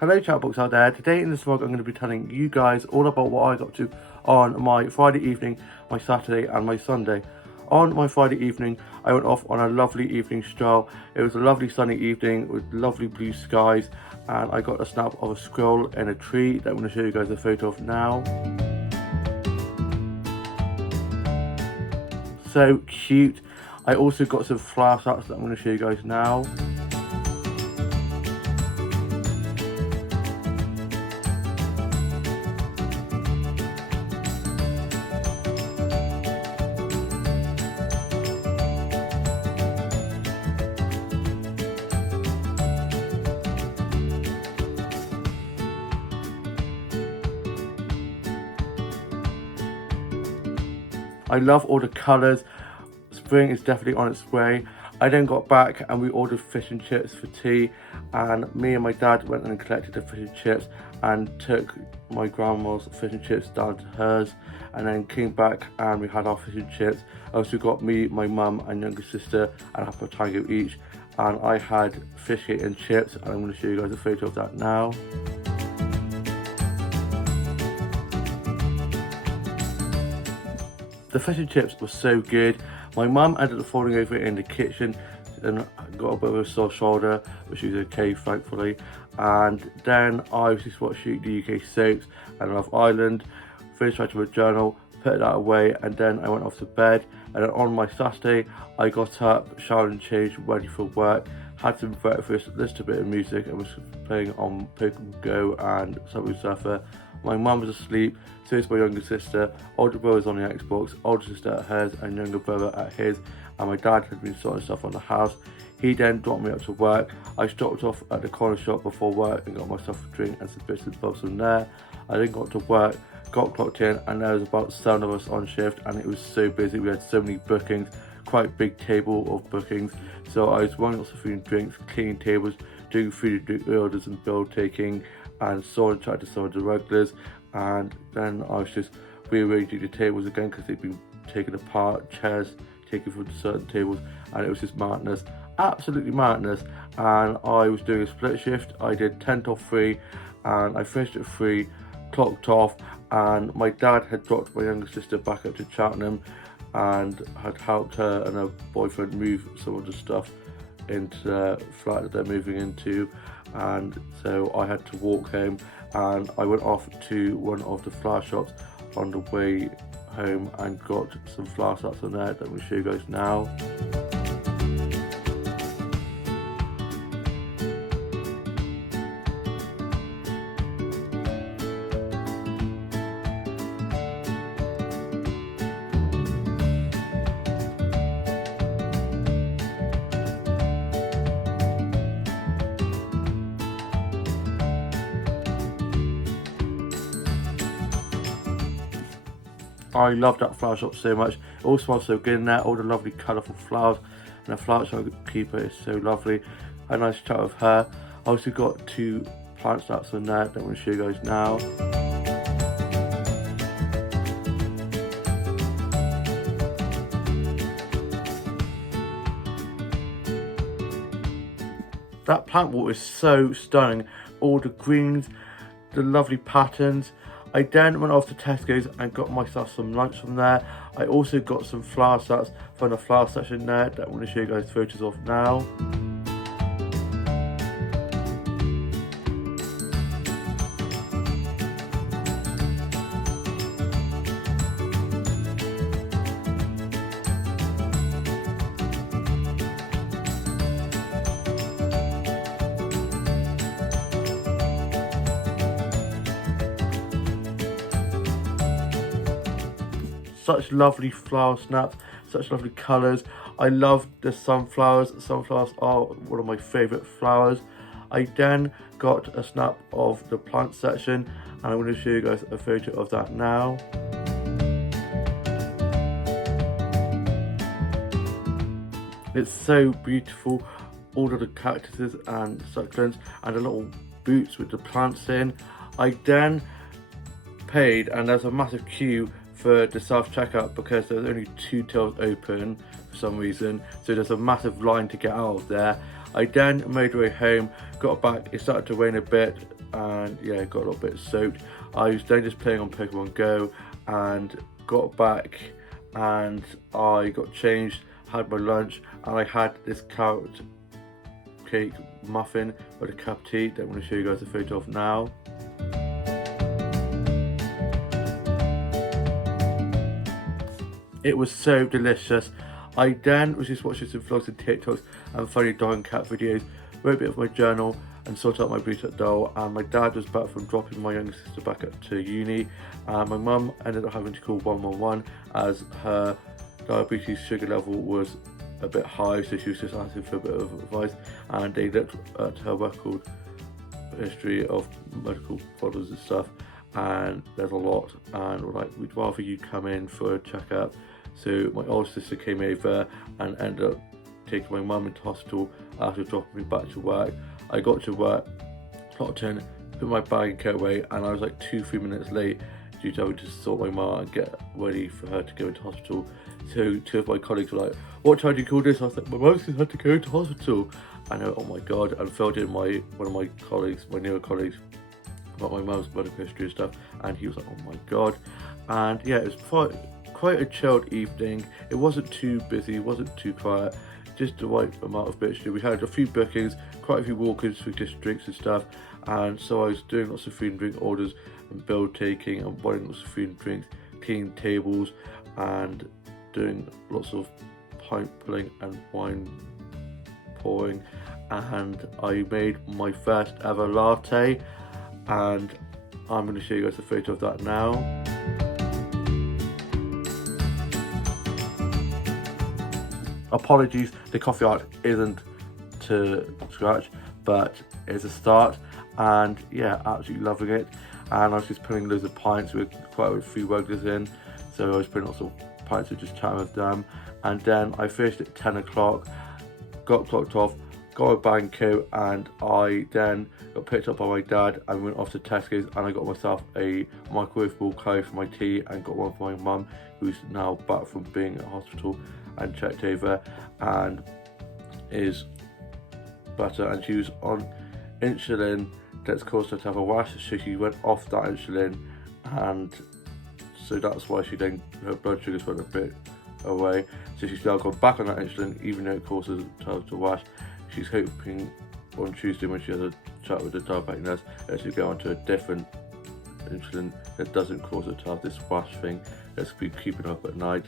Hello chatbox out there. Today in this vlog I'm going to be telling you guys all about what I got to on my Friday evening, my Saturday and my Sunday. On my Friday evening I went off on a lovely evening stroll. It was a lovely sunny evening with lovely blue skies, and I got a snap of a squirrel in a tree that I'm going to show you guys a photo of now. So cute. I also got some flower sets that I'm going to show you guys now. I love all the colours. Spring is definitely on its way. I then got back and we ordered fish and chips for tea, and me and my dad went and collected the fish and chips and took my grandma's fish and chips down to hers, and then came back and we had our fish and chips. I also got me, my mum and younger sister and half a tango each, and I had fish cake and chips, and I'm going to show you guys a photo of that now. The fish and chips were so good. My mum ended up falling over in the kitchen and got a bit of a sore shoulder, but she was okay thankfully. And then I was just watching the UK soaps and Love Island, finished writing my journal, put that away, and then I went off to bed. And then on my Saturday I got up, showered and changed, ready for work, had some breakfast, listened to a bit of music, and was playing on Pokemon Go and Subway Surfer. My mum was asleep, so is my younger sister. Older brother's on the Xbox, older sister at hers, and younger brother at his. And my dad had been sorting stuff on the house. He then dropped me up to work. I stopped off at the corner shop before work and got myself a drink and some bits and bobs from there. I then got to work, got clocked in, and there was about 7 of us on shift, and it was so busy. We had so many bookings, quite a big table of bookings. So I was running lots of food and drinks, cleaning tables, doing food orders and bill taking, and saw and chatted to some of the regulars. And then I was just rearranging the tables again because they'd been taken apart, chairs taken from certain tables, and it was just madness, absolutely madness. And I was doing a split shift. I did 10 till 3 and I finished at 3, clocked off, and my dad had dropped my younger sister back up to Cheltenham and had helped her and her boyfriend move some of the stuff into the flat that they're moving into, and so I had to walk home, and I went off to one of the flower shops on the way home and got some flower sets on there that I'm going to show you guys now. I love that flower shop so much. It all smells so good in there, all the lovely colourful flowers, and the flower shopkeeper is so lovely. A nice chat with her. I also got 2 plant stats on there that I'm going to show you guys now. That plant wall is so stunning. All the greens, the lovely patterns. I then went off to Tesco's and got myself some lunch from there. I also got some flower sets from the flower section there that I'm going to show you guys photos of now. Such lovely flower snaps, such lovely colours. I love the sunflowers. Sunflowers are one of my favourite flowers. I then got a snap of the plant section, and I'm going to show you guys a photo of that now. It's so beautiful. All of the cactuses and succulents and the little boots with the plants in. I then paid, and there's a massive queue for the self-checkout because there's only 2 tills open for some reason, so there's a massive line to get out of there. I then made my way home, got back, it started to rain a bit, and yeah, got a little bit soaked. I was then just playing on Pokemon Go and got back and I got changed, had my lunch, and I had this carrot cake muffin with a cup of tea that I'm going to show you guys a photo of now. It was so delicious. I then was just watching some vlogs and TikToks and funny dog and cat videos, wrote a bit of my journal and sorted out my Bluetooth doll, and my dad was back from dropping my younger sister back up to uni, and my mum ended up having to call 111 as her diabetes sugar level was a bit high, so she was just asking for a bit of advice, and they looked at her record history of medical problems and stuff, and there's a lot, and we're like, we'd rather you come in for a checkup. So my older sister came over and ended up taking my mum into hospital after dropping me back to work. I got to work, clocked in, put my bag and coat away, and I was like 2-3 minutes late due to having to sort my mum and get ready for her to go into hospital. So 2 of my colleagues were like, "What time do you call this?" I was like, "My mum's just had to go into hospital." And I went, "Oh my god," and filled in one of my colleagues, my newer colleagues, about my mum's medical history and stuff, and he was like, "Oh my god." And yeah, it was quite a chilled evening. It wasn't too busy, it wasn't too quiet, just the right amount of bits. We had a few bookings, quite a few walk-ins for just drinks and stuff, and so I was doing lots of food and drink orders and bill taking and buying lots of food and drinks, cleaning tables and doing lots of pint pulling and wine pouring, and I made my first ever latte, and I'm going to show you guys a photo of that now. Apologies, the coffee art isn't to scratch, but it's a start, and yeah, absolutely loving it. And I was just putting loads of pints with quite a few regulars in, so I was putting lots of pints of just chatting with them, and then I finished at 10 o'clock, got clocked off, got my bag and coat, and I then got picked up by my dad and went off to Tesco's, and I got myself a microwavable curry for my tea and got one for my mum, who's now back from being at hospital and checked over and is better, and she was on insulin that's caused her to have a rash, so she went off that insulin, and so that's why her blood sugars went a bit away, so she's now gone back on that insulin even though it causes her to have a rash. She's hoping on Tuesday when she has a chat with the diabetic nurse that she'll go onto a different insulin that doesn't cause her to have this rash thing that's been keeping her up at night.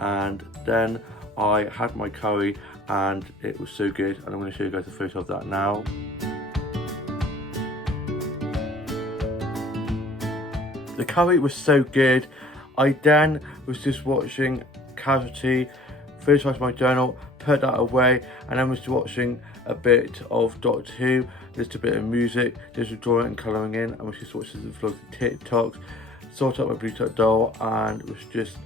And then I had my curry and it was so good, and I'm going to show you guys a photo of that now. The curry was so good. I then was just watching Casualty, finished writing my journal, put that away, and then was watching a bit of Doctor Who, just a bit of music, just drawing and colouring in, and was just watching some vlogs and TikToks, sorted out my Bluetooth doll, and was just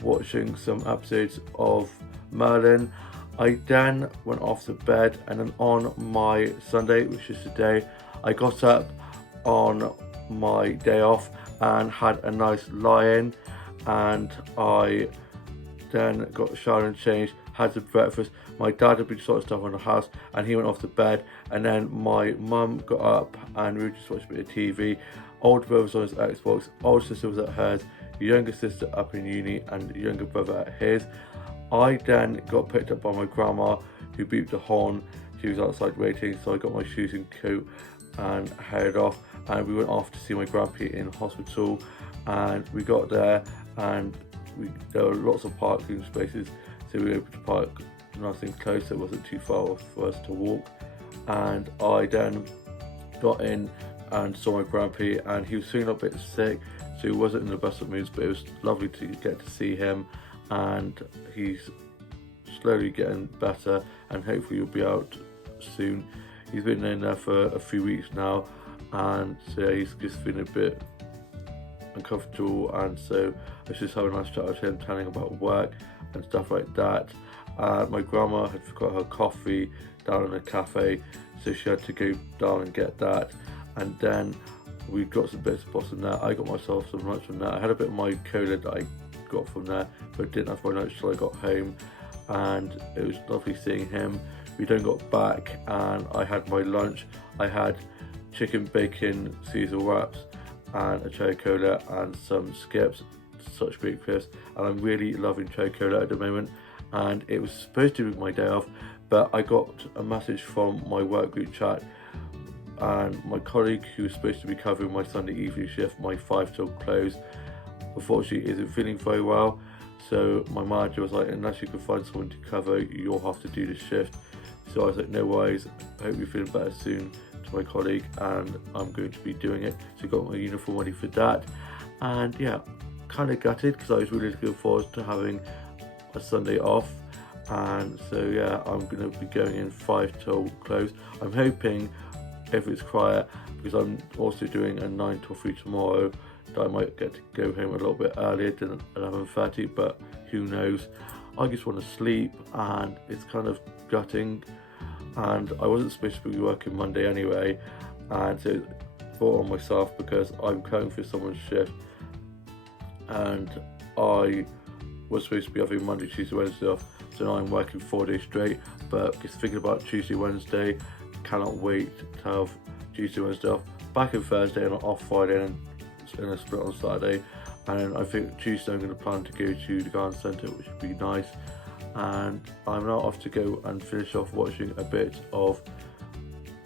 watching some episodes of Merlin. I then went off to bed, and then on my Sunday, which is today, I got up on my day off and had a nice lie-in, and I then got showered and changed, had some breakfast. My dad had been sorting stuff on the house and he went off to bed, and then my mum got up and we were just watching a bit of TV. Older brother was on his Xbox, older sister was at hers, younger sister up in uni and younger brother at his. I then got picked up by my grandma who beeped the horn. She was outside waiting, so I got my shoes and coat and headed off, and we went off to see my Grampy in hospital, and we got there and there were lots of parking spaces, so we were able to park nice and close, so it wasn't too far for us to walk. And I then got in and saw my Grampy, and he was feeling a bit sick, so he wasn't in the best of moods, but it was lovely to get to see him, and he's slowly getting better and hopefully he'll be out soon. He's been in there for a few weeks now, and so he's just feeling a bit uncomfortable, and so I was just having a nice chat with him, telling him about work and stuff like that. My grandma had forgot her coffee down in a cafe, so she had to go down and get that, and then we got some bits and bobs from there. I got myself some lunch from there. I had a bit of my cola that I got from there, but didn't have my lunch till I got home, and it was lovely seeing him. We then got back and I had my lunch. I had chicken bacon Caesar wraps and a cherry cola and some skips. Such great crisps, and I'm really loving cherry cola at the moment. And it was supposed to be my day off, but I got a message from my work group chat, and my colleague who was supposed to be covering my Sunday evening shift, my 5 till close, unfortunately isn't feeling very well. So my manager was like, unless you can find someone to cover, you'll have to do the shift. So I was like, no worries, I hope you're feeling better soon, to my colleague, and I'm going to be doing it. So I got my uniform ready for that. And yeah, kind of gutted because I was really looking forward to having a Sunday off. And so yeah, I'm going to be going in 5 till close. I'm hoping, if it's quiet, because I'm also doing a 9 till 3 tomorrow, that I might get to go home a little bit earlier than 11:30, but who knows. I just want to sleep, and it's kind of gutting. And I wasn't supposed to be working Monday anyway, and so I thought on myself because I'm covering for someone's shift, and I was supposed to be having Monday, Tuesday, Wednesday off, so now I'm working 4 days straight. But just thinking about Tuesday, Wednesday, cannot wait to have Tuesday, Wednesday off, back on Thursday and off Friday, and a split on Saturday. And I think Tuesday I'm going to plan to go to the garden centre, which would be nice. And I'm now off to go and finish off watching a bit of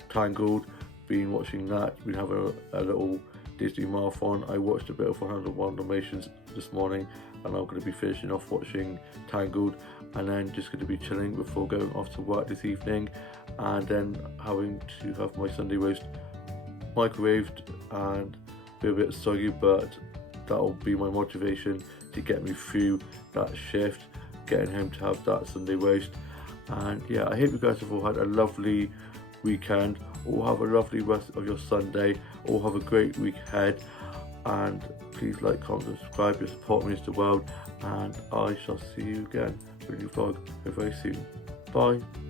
Tangled. Been watching that, been having a little Disney marathon. I watched a bit of 101 Dalmatians this morning, and I'm going to be finishing off watching Tangled, and then just going to be chilling before going off to work this evening, and then having to have my Sunday roast microwaved and be a bit soggy, but that'll be my motivation to get me through that shift, getting home to have that Sunday roast. And yeah, I hope you guys have all had a lovely weekend, all have a lovely rest of your Sunday, all have a great week ahead, and please like, comment and subscribe. Your support means the world, and I shall see you again with a new vlog very soon. Bye.